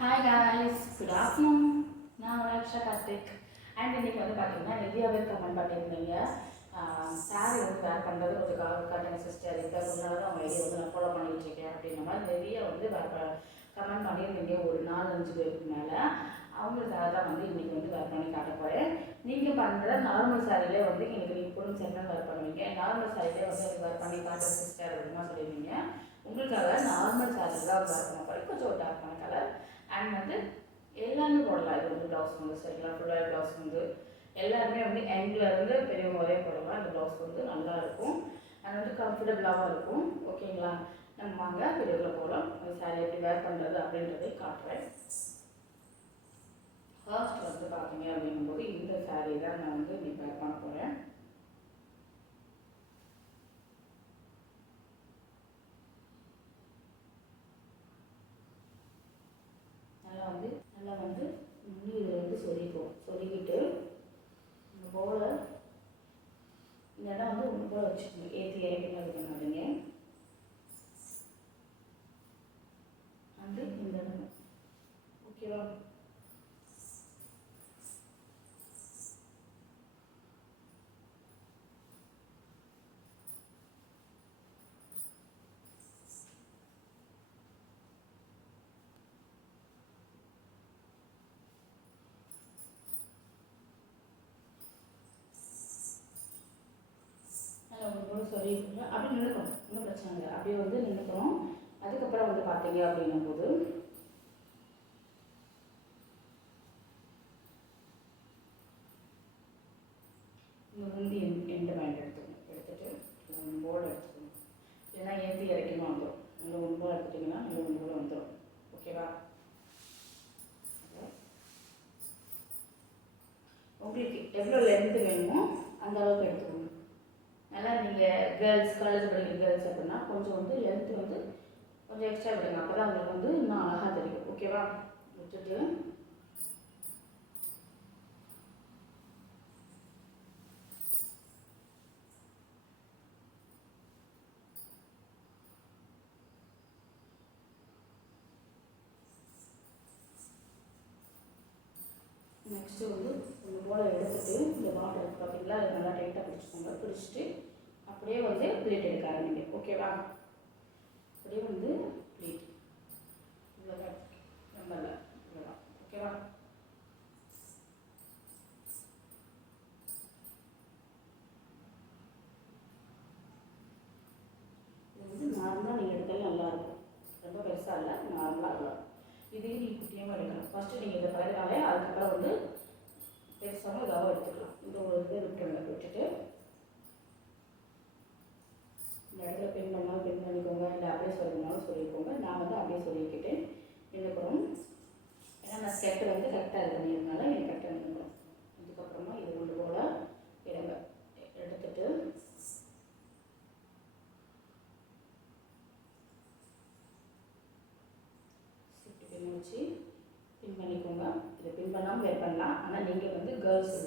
Hi guys, good afternoon. நான் Aqsa Karthik. And இன்றைக்கி வந்து பார்த்தீங்கன்னா நித்யாவே கமெண்ட் பண்ணியிருந்தீங்க. சாரி வந்து வேர் பண்ணுறது கொஞ்சம் காட்டுங்க சிஸ்டர், இப்போ முன்னால் தான் அவங்க ஐடியா வந்து நான் ஃபாலோ பண்ணிகிட்டு இருக்கேன் அப்படின்ற மாதிரி நிறைய வந்து கமெண்ட் பண்ணியிருந்தீங்க. ஒரு 4-5 பேருக்கு மேலே அவங்களுக்காக தான் வந்து இன்றைக்கி வந்து வேர் பண்ணி காட்ட போகிறேன். நீங்கள் பண்ணுற நார்மல் சாரிலே வந்து எனக்கு நீங்கள் பொருள் சேர்ந்து வேர் பண்ணுவீங்க. நார்மல் சாரிலே வந்து எனக்கு வேர் பண்ணி காட்டுற சிஸ்டர் அப்படின்னா சொல்லியிருந்தீங்க. உங்களுக்காக நார்மல் சாரி தான் வேர் பண்ண போகிறேன். கொஞ்சம் ஒரு டார்க்கான கலர் அண்ட் வந்து எல்லாருமே போடலாம். இது வந்து ப்ளவுஸ் வந்து சரிங்களா, ஃபுல்லாக ப்ளவுஸ் வந்து எல்லாருமே வந்து எங்கிலேருந்து பெரியவங்க வரையும் போடலாம். இந்த ப்ளவுஸ் வந்து நல்லா இருக்கும் அண்ட் வந்து கம்ஃபர்டபுளாகவும் இருக்கும். ஓகேங்களா, நம்ம வாங்க வீடியோவில் போகலாம். அந்த சாரீ எப்படி வேர் பண்ணுறது அப்படின்றதை காட்டுறேன். ஃபர்ஸ்ட் வந்து பார்த்தீங்க அப்படிங்கும்போது இந்த சாரீ தான் நான் வந்து இன்னைக்கு வேர் பண்ண போகிறேன். நல்லா வந்து இதில் வந்து சொருகிட்டு இந்த போல இந்த இடம் வந்து ஒன்று போல் வச்சுக்கணும். ஏற்றி இறக்கினா இது பண்ணாதீங்க. வந்து இந்த இடம் ஓகேவா. சொல்லியிருக்கேன் அப்படி நின்றுக்கணும், ஒன்றும் பிரச்சனை இல்லை. அப்படியே வந்து நின்றுக்கணும். அதுக்கப்புறம் வந்து பார்த்தீங்க அப்படின்னும் போது இங்கே வந்து எண்டு பேண்ட் எடுத்துட்டு போர்டு எடுத்துக்கணும். இல்லைன்னா ஏற்றி இறக்கணும் வந்துடும். நல்ல ஒன்போடு எடுத்துட்டிங்கன்னா நல்ல ஒன்போடு வந்துடும். ஓகேவா. உங்களுக்கு எவ்வளோ லென்த்து வேணுமோ அந்த அளவுக்கு எடுத்துக்கணும். நல்லா நீங்கள் கேர்ள்ஸ் காலேஜ் படிக்கிற கேர்ள்ஸ் அப்படின்னா கொஞ்சம் வந்து லென்த்து வந்து கொஞ்சம் எக்ஸ்ட்ரா விடுங்க. அப்போ தான் உங்களுக்கு வந்து இன்னும் அழகாக தெரியும். ஓகேவா. விட்டுட்டு நெக்ஸ்ட்டு வந்து கொஞ்சம் போல் எடுத்துகிட்டு இந்த வாட்டர் எடுத்து பார்த்தீங்களா, அது நல்லா டைட்டாக பிடிச்சிக்கோங்க. பிடிச்சிட்டு அப்படியே வந்து ப்ளீட் எடுக்க ஆரம்பிங்க. ஓகேவா. அப்படியே வந்து ப்ளீட் இவ்வளோ ரொம்ப இல்லை, இவ்வளோதான். ஓகேவா. இது வந்து நார்மலாக நீங்கள் எடுத்தாலும் நல்லாயிருக்கும். ரொம்ப பெருசாக இல்லை, நார்மலாக இருக்கும். இதையும் நீங்கள் குட்டியமாக எடுக்கலாம். ஃபஸ்ட்டு நீங்கள் இதை பழகினாலே அதுக்கப்புறம் வந்து பெருசாகவும் இதாகவும் எடுத்துக்கலாம். இந்த ஒரு இதை விட்டுட்டு இந்த இடத்துல பின் பண்ணாலும் பின் பண்ணிக்கோங்க, இல்லை அப்படியே சொல்லினாலும் சொல்லிக்கோங்க. நான் வந்து அப்படியே சொல்லிக்கிட்டு நின்றுக்கணும். ஏன்னா நான் ஸ்கெட்டு வந்து கரெக்டாக இது பண்ணியிருந்தால எனக்கு கரெக்டாக நின்றுக்கணும். அதுக்கப்புறமா இது கொண்டு போல இடங்க எடுத்துட்டு சுட்டு பின் வச்சு பின் பண்ணிக்கோங்க. இதை பின் பண்ணாமல் வேர் பண்ணலாம். ஆனால் நீங்கள் வந்து கேர்ள்ஸ்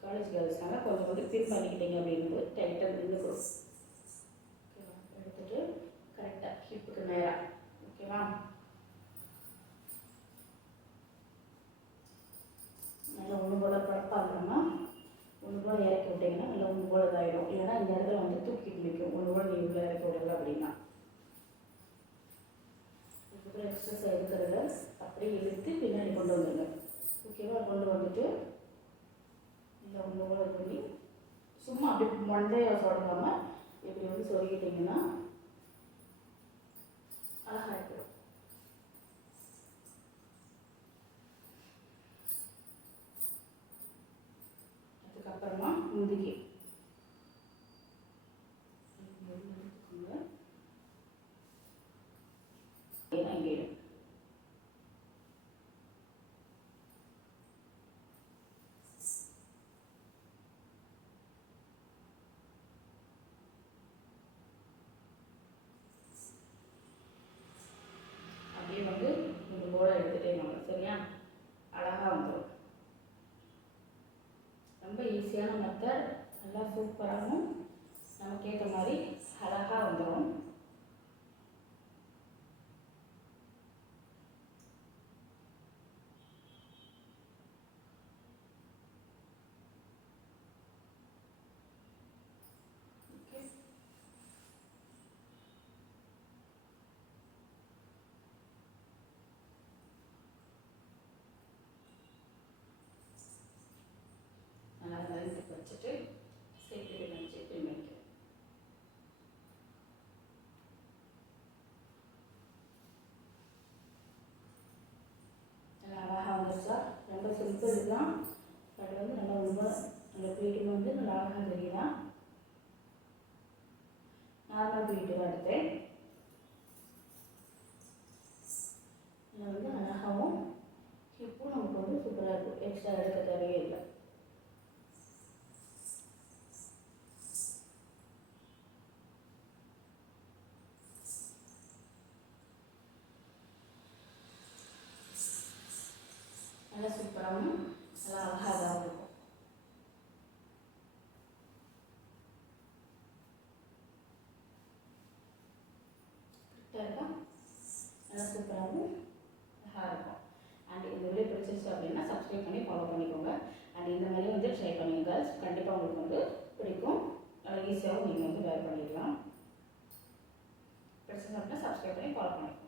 காலேஜ் கேர்ள்ஸ்னால கொஞ்சம் வந்து பின் பண்ணிக்கிட்டீங்க அப்படின்னும்போது டைட்டாக நின்றுக்கணும். எடுத்துட்டு கரெக்டாக ஹிப்புக்கு நேராக. ஓகேவா. நல்லா ஒன்று போல் படப்பாங்கன்னா ஒன்று போல் இறக்கி விட்டிங்கன்னா நல்லா ஒன்று போல் இதாகிடும். இல்லைன்னா இந்த இடத்துல வந்து தூக்கிட்டு நிற்கும். ஒன்று போல் நீ இவ்வளோ இறக்கி விடல அப்படின்னா இதுக்கப்புறம் எக்ஸசைஸ் இருக்கிறத அப்படியே இழுத்து பின்னாடி கொண்டு வந்துடுங்க. ஓகேவா. கொண்டு வந்துட்டு இல்லை ஒன்று போல் பண்ணி சும்மா அப்படி மண்டையை சொல்லாமல் இப்படி வந்து சொருகிட்டிங்கன்னா அழகாக இருக்கும். அதுக்கப்புறமா முதுகி இங்கே வந்து இந்த போல எடுத்துகிட்டே வாங்க. சரியா. அழகாக வந்துடும். ரொம்ப ஈஸியான மெத்தட், நல்லா சூப்பராகவும் நமக்கு ஏற்ற மாதிரி அழகாக வந்துடும். ஃபஸ்ட்டு செட்டு வச்சு பின்னிட்டு அழகாக வந்துருச்சா? ரொம்ப சிம்பிள் தான். அது வந்து நல்லா ரொம்ப அந்த ப்ளீட்டிங் வந்து நல்லா அழகாக தெரியுதா? நார்மல் ப்ளீட்டு எடுத்தேன். இதில் வந்து அழகாகவும் இப்போ நமக்கு வந்து சூப்பராக இருக்கும். எக்ஸ்ட்ரா எடுக்க தேவையே இல்லை. நல்லா சூப்பராகவும் நல்லா அழகாக இருக்கும். கரெக்டாக இருக்கா? நல்லா சூப்பராகவும் அழகாக இருக்கும். அண்ட் இந்த வீடியோ பிடிச்சிருச்சு அப்படின்னா சப்ஸ்கிரைப் பண்ணி ஃபாலோ பண்ணிக்கோங்க. அண்ட் இந்த மாதிரி வந்து ட்ரை பண்ணுங்க கேர்ள்ஸ். கண்டிப்பாக உங்களுக்கு வந்து பிடிக்கும். ஈஸியாகவும் நீங்கள் வந்து வேர் பண்ணிடலாம். பிடிச்சிருச்சு அப்படின்னா சப்ஸ்கிரைப் பண்ணி ஃபாலோ பண்ணிக்கோங்க.